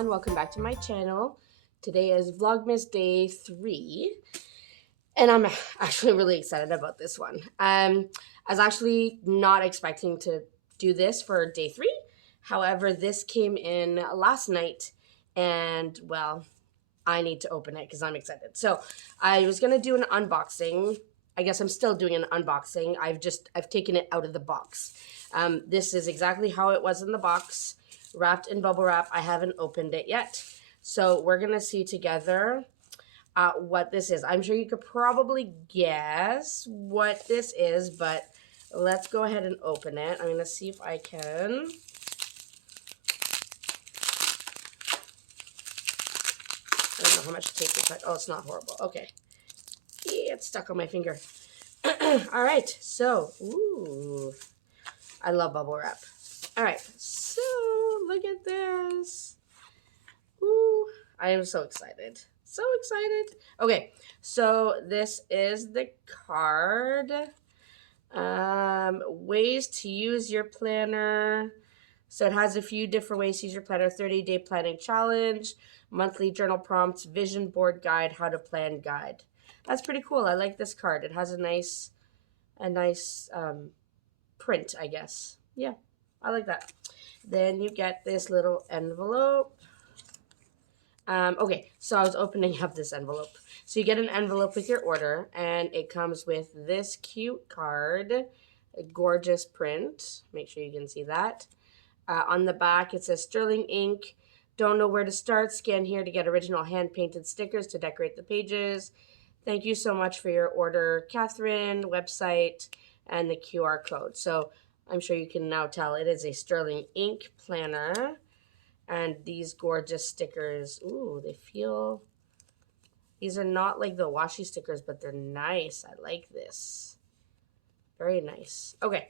everyone, welcome back to my channel. Today is Vlogmas day 3 and I'm actually really excited about this one. I was actually not expecting to do this for day 3. However, this came in last night and well, I need to open it because I'm excited. So I was going to do an unboxing. I guess I'm still doing an unboxing. I've taken it out of the box. This is exactly how it was in the box, wrapped in bubble wrap. I haven't opened it yet. So we're going to see together what this is. I'm sure you could probably guess what this is, but let's go ahead and open it. I'm going to see if I can. I don't know how much tape it's like. Oh, it's not horrible. Okay. Yeah, it's stuck on my finger. All right. So, ooh. I love bubble wrap. All right. So, look at this. Ooh. I am so excited. So excited. Okay. So, this is the card. Ways to use your planner. So it has a few different ways to use your planner: 30-day planning challenge, monthly journal prompts, vision board guide, how to plan guide. That's pretty cool. I like this card. It has a nice print, I guess. Yeah, I like that. Then you get this little envelope. Okay, so I was opening up this envelope. So you get an envelope with your order, and it comes with this cute card, a gorgeous print. Make sure you can see that. On the back, it says Sterling ink. Don't know where to start? Scan here to get original hand-painted stickers to decorate the pages. Thank you so much for your order, Catherine, website, and the QR code. So I'm sure you can now tell it is a Sterling ink planner. And these gorgeous stickers, ooh, these are not like the washi stickers, but they're nice. I like this. Very nice. Okay,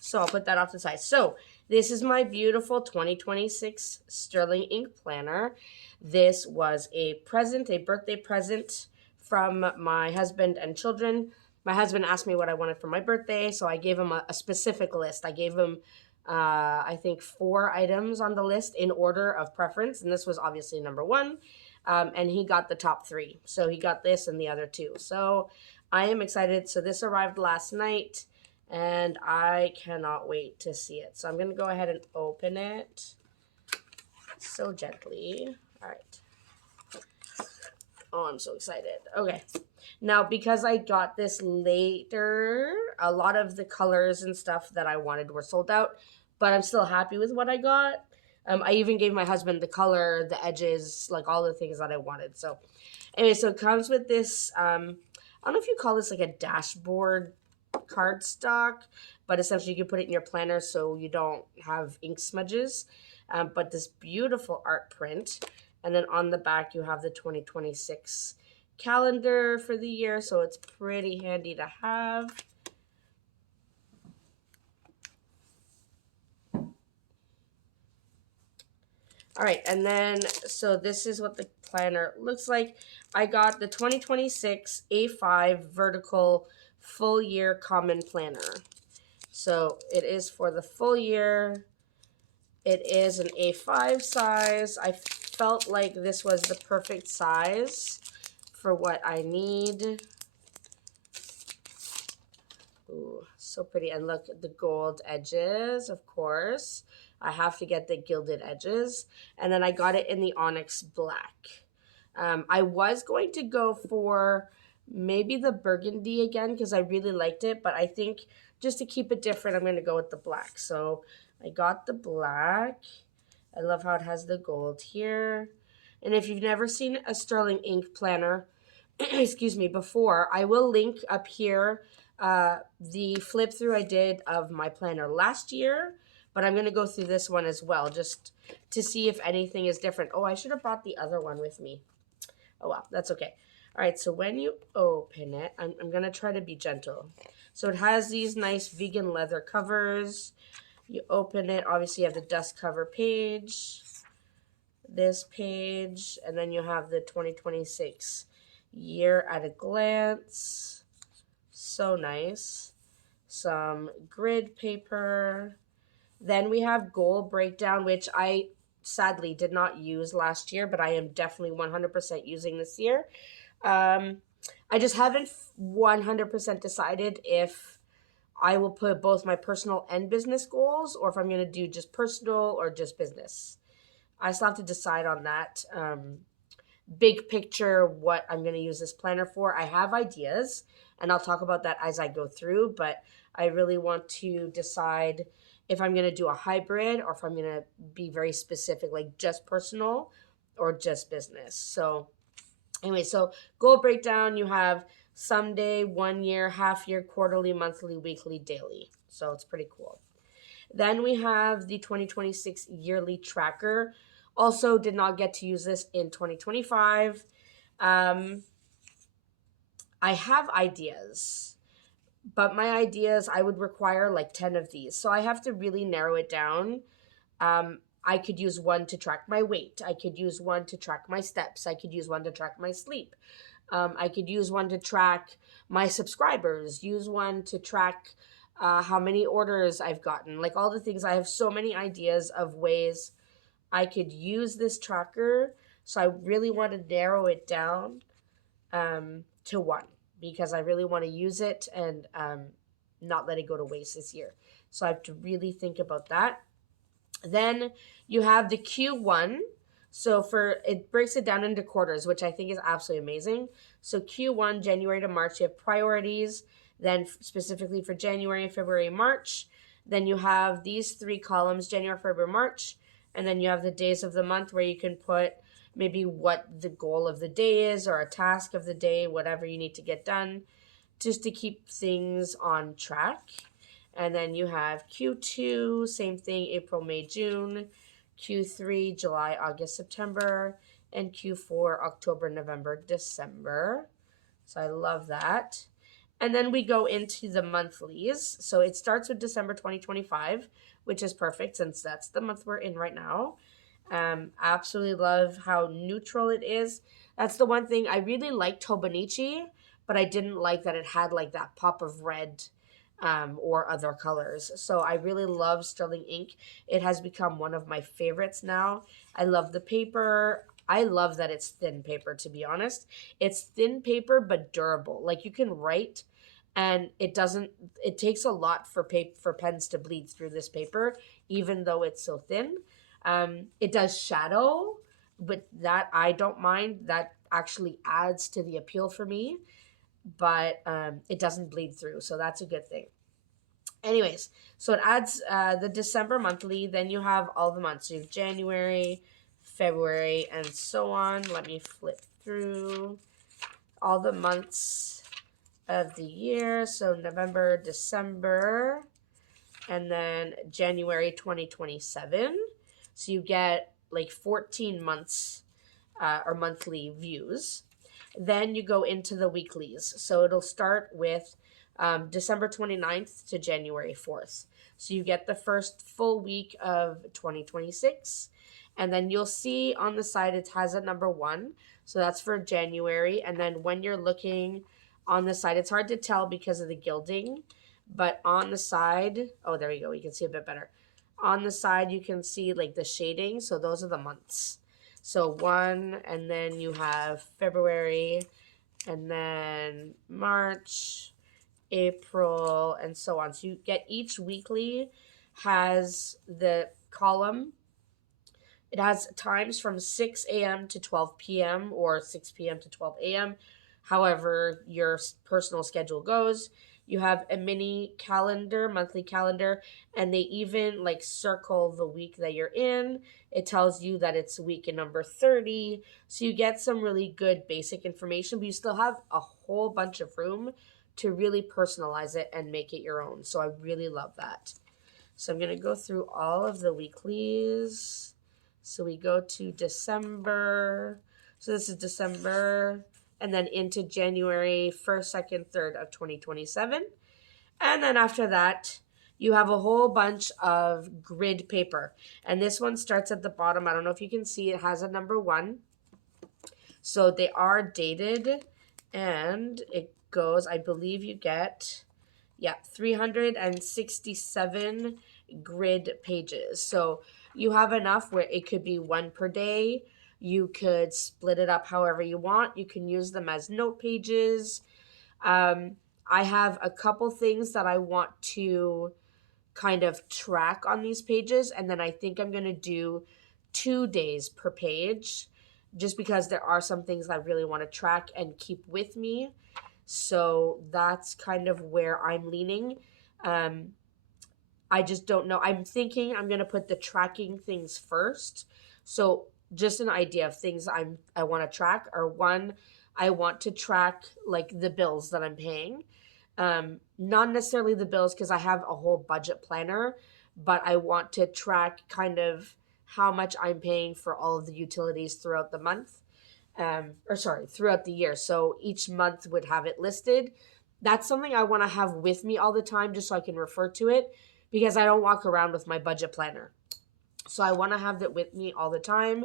so I'll put that off to the side. So this is my beautiful 2026 Sterling ink planner. This was a present, a birthday present from my husband and children. My husband asked me what I wanted for my birthday, so I gave him a specific list. I gave him, I think, 4 items on the list in order of preference, and this was obviously number 1, and he got the top 3. So he got this and the other 2. So I am excited. So this arrived last night, and I cannot wait to see it. So I'm going to go ahead and open it so gently. All right. Oh, I'm so excited. Okay. Now, because I got this later, a lot of the colors and stuff that I wanted were sold out, but I'm still happy with what I got. I even gave my husband the color, the edges, like all the things that I wanted. So anyway, so it comes with this, I don't know if you call this like a dashboard cardstock, but essentially you can put it in your planner so you don't have ink smudges. But this beautiful art print. And then on the back, you have the 2026 calendar for the year, so it's pretty handy to have. All right, and then, so this is what the planner looks like. I got the 2026 A5 vertical full year common planner. So it is for the full year. It is an A5 size. I felt like this was the perfect size for what I need. Ooh, so pretty. And look at the gold edges, of course. I have to get the gilded edges. And then I got it in the onyx black. I was going to go for maybe the burgundy again because I really liked it. But I think just to keep it different, I'm going to go with the black. So I got the black. I love how it has the gold here. And if you've never seen a Sterling ink planner, excuse me, before, I will link up here the flip through I did of my planner last year, but I'm going to go through this one as well just to see if anything is different. Oh, I should have brought the other one with me. Oh, well, that's okay. All right, so when you open it, I'm going to try to be gentle. So it has these nice vegan leather covers. You open it, obviously you have the dust cover page, this page, and then you have the 2026 year at a glance. So nice. Some grid paper. Then we have goal breakdown, which I sadly did not use last year, but I am definitely 100% using this year. I just haven't 100% decided if I will put both my personal and business goals, or if I'm going to do just personal or just business. I still have to decide on that. Big picture, what I'm going to use this planner for. I have ideas, and I'll talk about that as I go through, but I really want to decide if I'm going to do a hybrid or if I'm going to be very specific, like just personal or just business. So anyway, so goal breakdown, you have someday, 1 year, half year, quarterly, monthly, weekly, daily. So it's pretty cool. Then we have the 2026 yearly tracker. Also did not get to use this in 2025. I have ideas, but my ideas, I would require like 10 of these. So I have to really narrow it down. I could use one to track my weight. I could use one to track my steps. I could use one to track my sleep. I could use one to track my subscribers, use one to track how many orders I've gotten, like all the things. I have so many ideas of ways I could use this tracker. So I really want to narrow it down to one, because I really want to use it and not let it go to waste this year. So I have to really think about that. Then you have the Q1. So it breaks it down into quarters, which I think is absolutely amazing. So Q1, January to March, you have priorities. Then specifically for January, February, March. Then you have these 3 columns, January, February, March. And then you have the days of the month where you can put maybe what the goal of the day is, or a task of the day, whatever you need to get done, just to keep things on track. And then you have Q2, same thing, April, May, June. Q3, July, August, September. And Q4, October, November, December. So I love that. And then we go into the monthlies. So it starts with December 2025, which is perfect since that's the month we're in right now. Absolutely love how neutral it is. That's the one thing. I really liked Hobonichi, but I didn't like that it had like that pop of red or other colors. So I really love Sterling ink. It has become one of my favorites now. I love the paper. I love that it's thin paper, to be honest. It's thin paper, but durable. Like you can write, and it takes a lot for pens to bleed through this paper, even though it's so thin. It does shadow, but that I don't mind. That actually adds to the appeal for me, but it doesn't bleed through, so that's a good thing. Anyways, so it adds the December monthly. Then you have all the months. So you have January, February, and so on. Let me flip through all the months of the year. So November, December, and then January 2027. So you get like 14 months or monthly views. Then you go into the weeklies. So it'll start with December 29th to January 4th. So you get the first full week of 2026. And then you'll see on the side it has a number 1. So that's for January. And then when you're looking on the side, it's hard to tell because of the gilding. But on the side, oh, there you go. You can see a bit better. On the side, you can see like the shading. So those are the months. So 1, and then you have February, and then March, April, and so on. So you get each weekly has the column. It has times from 6 a.m. to 12 p.m. or 6 p.m. to 12 a.m. However your personal schedule goes. You have a mini calendar, monthly calendar, and they even like circle the week that you're in. It tells you that it's week in number 30. So you get some really good basic information, but you still have a whole bunch of room to really personalize it and make it your own. So I really love that. So I'm going to go through all of the weeklies. So we go to December. So this is December, and then into January 1st, 2nd, 3rd of 2027. And then after that, you have a whole bunch of grid paper. And this one starts at the bottom. I don't know if you can see, it has a number 1. So they are dated, and it goes, I believe you get, 367 grid pages. So you have enough where it could be one per day. You could split it up however you want. You can use them as note pages. Um, I have a couple things that I want to kind of track on these pages, and then I think I'm going to do 2 days per page just because there are some things I really want to track and keep with me. So that's kind of where I'm leaning. Um, I just don't know. I'm thinking I'm going to put the tracking things first. So just an idea of things I want to track are: one, I want to track like the bills that I'm paying. Not necessarily the bills because I have a whole budget planner, but I want to track kind of how much I'm paying for all of the utilities throughout the month. Throughout the year. So each month would have it listed. That's something I want to have with me all the time just so I can refer to it because I don't walk around with my budget planner. So I want to have it with me all the time.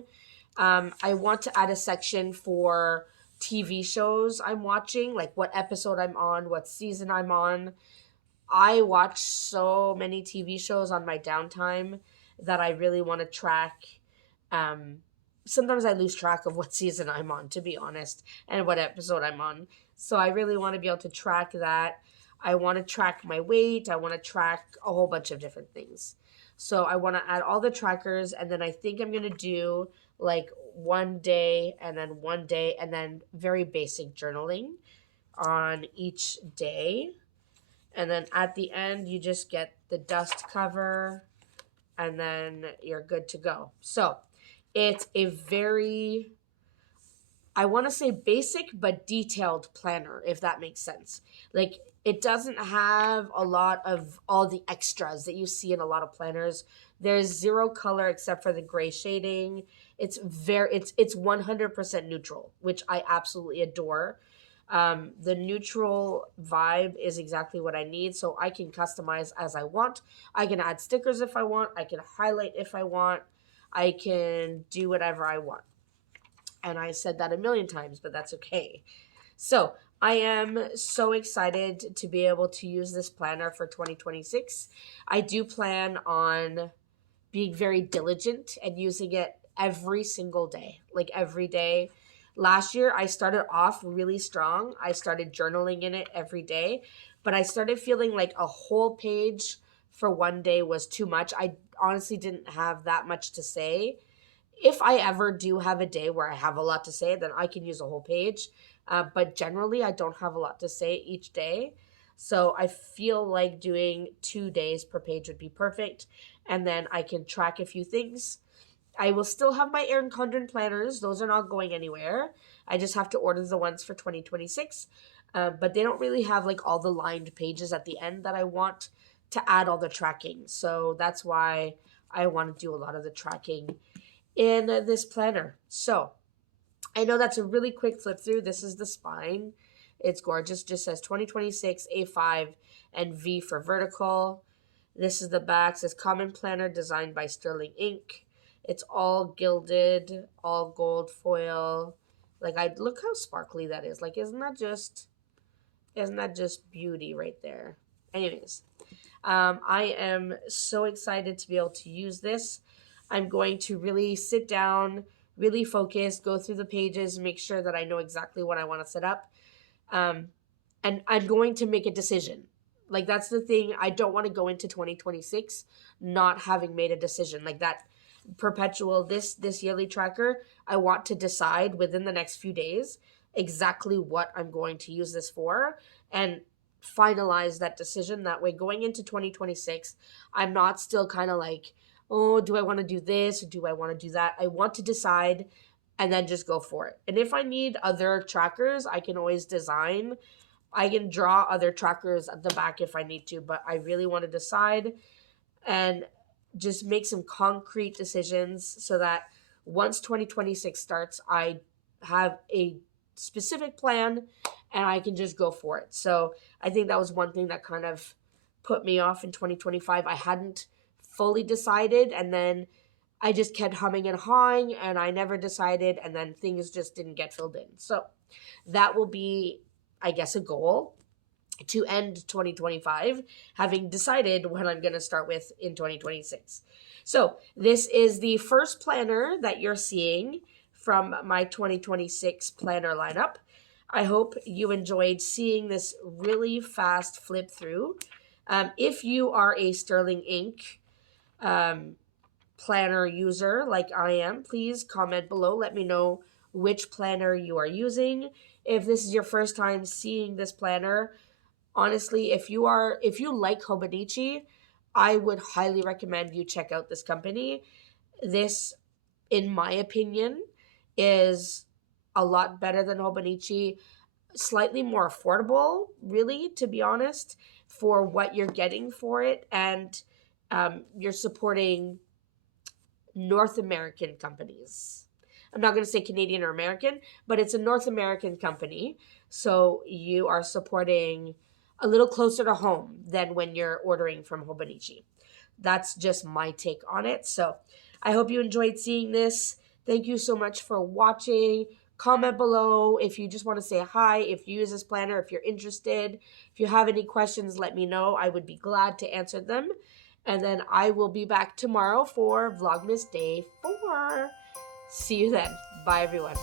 I want to add a section for TV shows I'm watching, like what episode I'm on, what season I'm on. I watch so many TV shows on my downtime that I really want to track. Um, Sometimes I lose track of what season I'm on, to be honest, and what episode I'm on. So I really want to be able to track that. I want to track my weight. I want to track a whole bunch of different things. So I want to add all the trackers, and then I think I'm going to do like 1 day and then 1 day and then very basic journaling on each day. And then at the end, you just get the dust cover and then you're good to go. So it's a very, I want to say basic but detailed planner, if that makes sense. Like it doesn't have a lot of all the extras that you see in a lot of planners. There's zero color except for the gray shading. It's 100% neutral, which I absolutely adore. The neutral vibe is exactly what I need, so I can customize as I want. I can add stickers if I want. I can highlight if I want. I can do whatever I want. And I said that a million times, but that's okay. So I am so excited to be able to use this planner for 2026. I do plan on being very diligent and using it every single day, like every day. Last year, I started off really strong. I started journaling in it every day, but I started feeling like a whole page for 1 day was too much. I honestly didn't have that much to say. If I ever do have a day where I have a lot to say, then I can use a whole page. But generally, I don't have a lot to say each day. So I feel like doing 2 days per page would be perfect. And then I can track a few things. I will still have my Erin Condren planners. Those are not going anywhere. I just have to order the ones for 2026. But they don't really have like all the lined pages at the end that I want to add all the tracking. So that's why I want to do a lot of the tracking in this planner. So I know that's a really quick flip through. This is the spine. It's gorgeous. Just says 2026 A5 and V for vertical. This is the back. It says Common Planner designed by Sterling Ink. It's all gilded, all gold foil. Like I look how sparkly that is. Like isn't that just beauty right there? Anyways, I am so excited to be able to use this. I'm going to really sit down, really focus, go through the pages, make sure that I know exactly what I want to set up. And I'm going to make a decision. Like that's the thing. I don't want to go into 2026 not having made a decision. Like that perpetual this yearly tracker, I want to decide within the next few days exactly what I'm going to use this for and finalize that decision. That way going into 2026, I'm not still kind of like, oh, do I want to do this or do I want to do that? I want to decide and then just go for it. And if I need other trackers, I can always design. I can draw other trackers at the back if I need to, but I really want to decide and just make some concrete decisions so that once 2026 starts, I have a specific plan and I can just go for it. So I think that was one thing that kind of put me off in 2025. I hadn't fully decided, and then I just kept humming and hawing and I never decided, and then things just didn't get filled in. So that will be, I guess, a goal to end 2025 having decided what I'm going to start with in 2026. So this is the first planner that you're seeing from my 2026 planner lineup. I hope you enjoyed seeing this really fast flip through. If you are a Sterling Ink planner user like I am, please comment below. Let me know which planner you are using. If this is your first time seeing this planner, honestly, if you like Hobonichi, I would highly recommend you check out this company. This, in my opinion, is a lot better than Hobonichi, slightly more affordable, really, to be honest, for what you're getting for it. And you're supporting North American companies. I'm not going to say Canadian or American, but it's a North American company. So you are supporting a little closer to home than when you're ordering from Hobonichi. That's just my take on it. So I hope you enjoyed seeing this. Thank you so much for watching. Comment below if you just want to say hi, if you use this planner, if you're interested. If you have any questions, let me know. I would be glad to answer them. And then I will be back tomorrow for Vlogmas Day 4. See you then. Bye, everyone.